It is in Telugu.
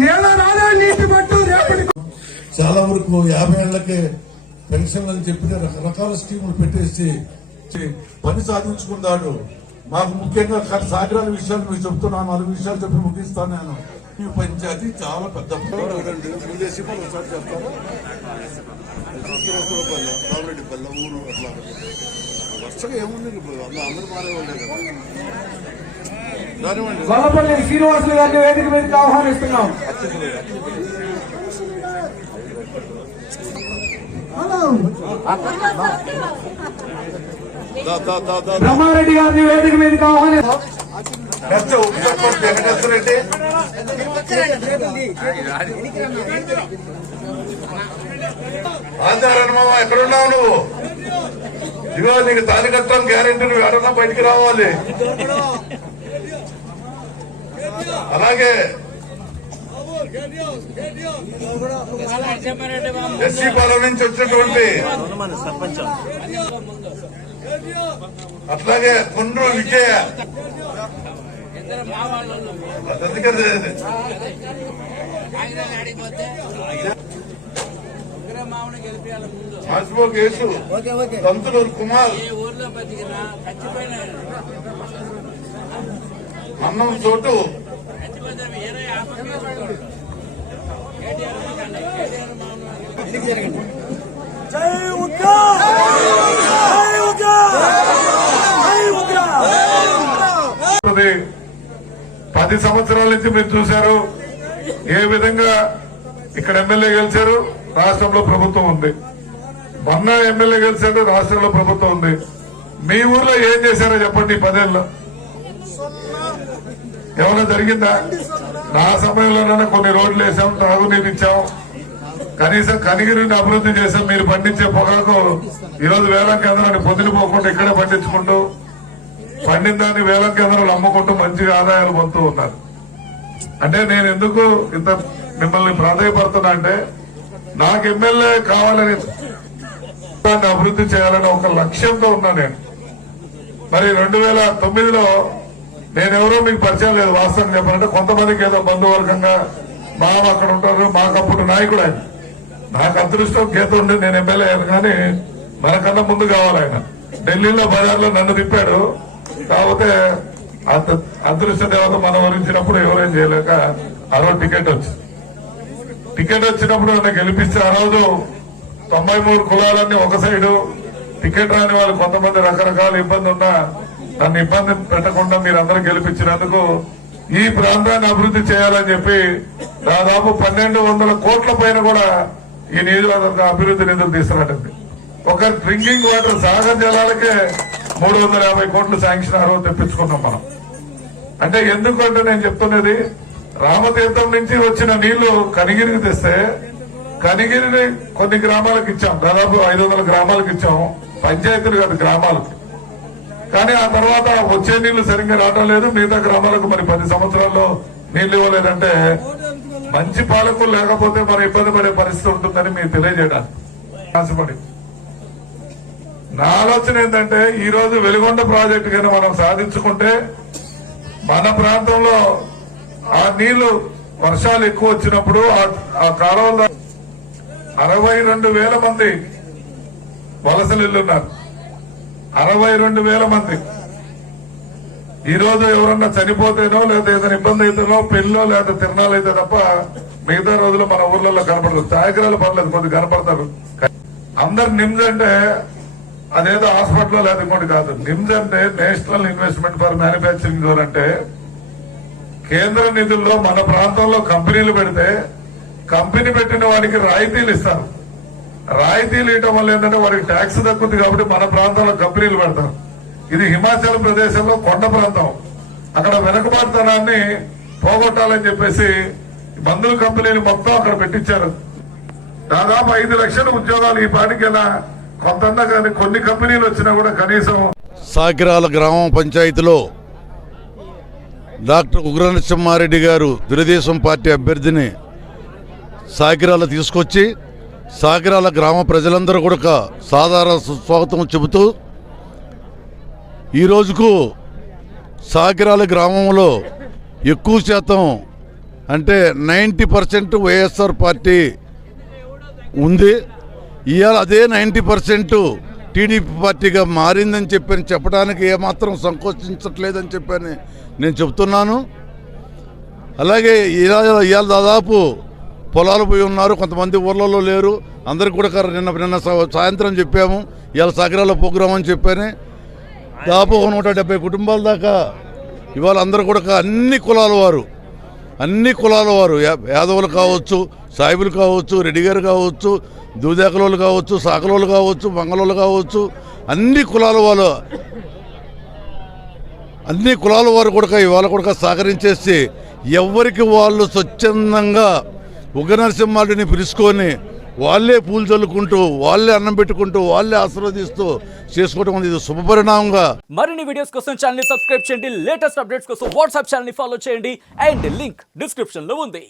నేల రాలే నీటి పట్టు రేపటి చాలా వరకు 50 ఏళ్లకే పెన్షన్ అని చెప్పిన రకరకాల స్కీములు పెట్టేసి పని సాధించుకున్నాడు. మాకు ముఖ్యంగా సాగరాల విషయాలు మీకు చెప్తున్నాను. 4 విషయాలు చెప్పి ముగిస్తాను. నేను ఈ పంచాయతీ చాలా పెద్ద ఊరు అట్లా వర్షగా ఏముంది అందరూ మారేవాళ్ళే కదా. గొల్లపల్లి శ్రీనివాసులు గారిని వేదిక మీదకి ఆహ్వానిస్తున్నాం. బ్రహ్మారెడ్డి గారిని వేదిక మీదకి ఆహ్వానిస్తున్నాం. ఎక్కడున్నావు నువ్వు? ఇదిగో నీకు తాళి కట్టడం గ్యారెంటీ. నువ్వు ఎవరన్నా బయటికి రావాలి. అలాగే ఎస్సీ పాలెం నుంచి వచ్చినటువంటి అట్లాగే కొండ్రు విజయ కేసు తంతులూరు కుమార్ అన్నం చోటు జై ఉగ్రా 10 సంవత్సరాల నుంచి మీరు చూశారు ఏ విధంగా ఇక్కడ ఎమ్మెల్యే గెలిచారు, రాష్ట్రంలో ప్రభుత్వం ఉంది. మొన్న ఎమ్మెల్యే గెలిచారు, రాష్ట్రంలో ప్రభుత్వం ఉంది. మీ ఊర్లో ఏం చేశారో చెప్పండి. 10 ఏళ్ళలో ఏమైనా జరిగిందా? నా సమయంలోనే కొన్ని రోడ్లు వేసాం, తాగునీరు ఇచ్చాం, కనీసం కనిగిరిని అభివృద్ధి చేసాం. మీరు పండించే పొగాకు ఈరోజు వేలం కేంద్రాన్ని పొదిలిపోకుండా ఇక్కడే పండించుకుంటూ పండిన దాన్ని వేలం కేంద్రాలు అమ్ముకుంటూ మంచిగా ఆదాయాలు పొందుతూ ఉన్నారు. అంటే నేను ఎందుకు ఇంత మిమ్మల్ని ప్రాధాన్యపడుతున్నా అంటే, నాకు ఎమ్మెల్యే కావాలని అభివృద్ధి చేయాలని ఒక లక్ష్యంతో ఉన్నా నేను. మరి 2009లో నేనెవరో మీకు పరిచయం లేదు. వాస్తవం చెప్పాలంటే కొంతమందికి ఏదో బంధువర్గంగా మామ అక్కడ ఉంటారు. మాకప్పుడు నాయకుడు ఆయన. నాకు అదృష్టం గీత ఉండి నేను ఎమ్మెల్యే అయ్యాను. కానీ మనకన్నా ముందు కావాలి ఆయన. ఢిల్లీలో బజార్లో నన్ను తిప్పాడు. కాకపోతే అదృష్ట దేవత మనం వరించినప్పుడు ఎవరేం చేయలేక ఆ రోజు టికెట్ వచ్చినప్పుడు నన్ను గెలిపిస్తే ఆ రోజు 93 కులాలన్నీ ఒక సైడు, టికెట్ రాని వాళ్ళు కొంతమంది రకరకాల ఇబ్బంది ఉన్నా నన్ను ఇబ్బంది పెట్టకుండా మీరందరూ గెలిపించినందుకు ఈ ప్రాంతాన్ని అభివృద్ధి చేయాలని చెప్పి దాదాపు 1200 కోట్ల పైన కూడా ఈ నియోజకవర్గ అభివృద్ధి నిధులు తీసుకున్నట్టుంది. ఒక డ్రింకింగ్ వాటర్ సాగర్ జలాలకే 350 కోట్లు శాంక్షన్ ఆ రోజు తెప్పించుకున్నాం మనం. అంటే ఎందుకంటే నేను చెప్తున్నది, రామతీర్థం నుంచి వచ్చిన నీళ్లు కనిగిరికి తెస్తే కనిగిరిని కొన్ని గ్రామాలకు ఇచ్చాం. దాదాపు 500 గ్రామాలకు ఇచ్చాం. పంచాయతీలు కాదు, గ్రామాలకు. కానీ ఆ తర్వాత వచ్చే నీళ్లు సరిగ్గా రావడం లేదు. మిగతా గ్రామాలకు మరి 10 సంవత్సరాల్లో నీళ్లు ఇవ్వలేదంటే మంచి పాలకులు లేకపోతే మనం ఇబ్బంది పడే పరిస్థితి ఉంటుందని మీకు తెలియజేయడానికి ఆశపడి. నా ఆలోచన ఏంటంటే, ఈ రోజు వెలుగొండ ప్రాజెక్టు కన్నా మనం సాధించుకుంటే మన ప్రాంతంలో ఆ నీళ్లు వర్షాలు ఎక్కువ వచ్చినప్పుడు ఆ కాలువలో 62,000 మంది వలసలు ఇల్లున్నారు. 62,000 మంది. ఈ రోజు ఎవరన్నా చనిపోతేనో లేదా ఏదైనా ఇబ్బంది అయితేనో, పెళ్ళో లేదా తిరణాలు అయితే తప్ప మిగతా రోజుల్లో మన ఊర్లలో కనపడదు. ఛాయగ్రాలు పర్లేదు, కొద్దిగా కనపడతారు. అందరు నిమ్స్ అంటే అదేదో హాస్పిటల్ లేదా ఇంకోటి కాదు. నిమ్స్ అంటే national investment for manufacturing zone. అంటే కేంద్ర నిధుల్లో మన ప్రాంతంలో కంపెనీలు పెడితే కంపెనీ పెట్టిన వాడికి రాయితీలు ఇస్తారు. రాయితీలు ఇవ్వడం వల్ల ఏంటంటే వాడికి ట్యాక్స్ తగ్గుతుంది. కాబట్టి మన ప్రాంతంలో కంపెనీలు పెడతారు. ఇది హిమాచల్ ప్రదేశ్లో కొండ ప్రాంతం. అక్కడ వెనుకబాటుతనాన్ని పోగొట్టాలని చెప్పేసి మందుల కంపెనీలు మొత్తం అక్కడ పెట్టించారు. దాదాపు 5 లక్షల ఉద్యోగాలు ఈ పాటికైనా కొంతన్నా కానీ కొన్ని కంపెనీలు వచ్చినా కూడా కనీసం. సాకిరాల గ్రామ పంచాయతీలో డాక్టర్ ఉగ్ర నరసింహారెడ్డి గారు తెలుగుదేశం పార్టీ అభ్యర్థిని సాకిరాల తీసుకొచ్చి సాకిరాల గ్రామ ప్రజలందరూ కూడా సాధారణ స్వాగతం చెబుతూ ఈ రోజుకు సాకిరాల గ్రామంలో ఎక్కువ శాతం అంటే 90% వైఎస్ఆర్ పార్టీ ఉంది. ఇవాళ అదే 90% టీడీపీ పార్టీగా మారిందని చెప్పడానికి ఏమాత్రం సంకోచించట్లేదని చెప్పని నేను చెప్తున్నాను. అలాగే ఇవాళ దాదాపు పొలాలు పోయి ఉన్నారు, కొంతమంది ఊర్లలో లేరు. అందరికి కూడా నిన్న సాయంత్రం చెప్పాము, ఇవాళ సాగరాల ప్రోగ్రాం అని చెప్పాను. దాదాపు 170 కుటుంబాల దాకా ఇవాళ అందరూ కూడా అన్ని కులాల వారు యాదవులు కావచ్చు, సాయిబులు కావచ్చు, రెడ్డి గారు కావచ్చు, దూదేకలోళ్ళు కావచ్చు, సాకలోళ్ళు కావచ్చు, మంగళోళ్ళు కావచ్చు, అన్ని కులాల వారు కూడా ఇవాళ కూడా సహకరించేసి ఎవరికి వాళ్ళు స్వచ్ఛందంగా ఉగ్రనరసింహారెడ్డిని పిలుచుకొని వాళ్ళే పూలు చల్లుకుంటూ, వాళ్ళే అన్నం పెట్టుకుంటూ, వాళ్ళే ఆశీర్వదిస్తూ చేసుకోవడం అనేది శుభపరిణామంగా. మరిన్ని వీడియోస్ కోసం ఛానల్ ని సబ్స్క్రైబ్ చేయండి, లేటెస్ట్ అప్డేట్స్ కోసం వాట్సాప్ ఛానల్ ని ఫాలో చేయండి అండ్ లింక్ డిస్క్రిప్షన్ లో ఉంది.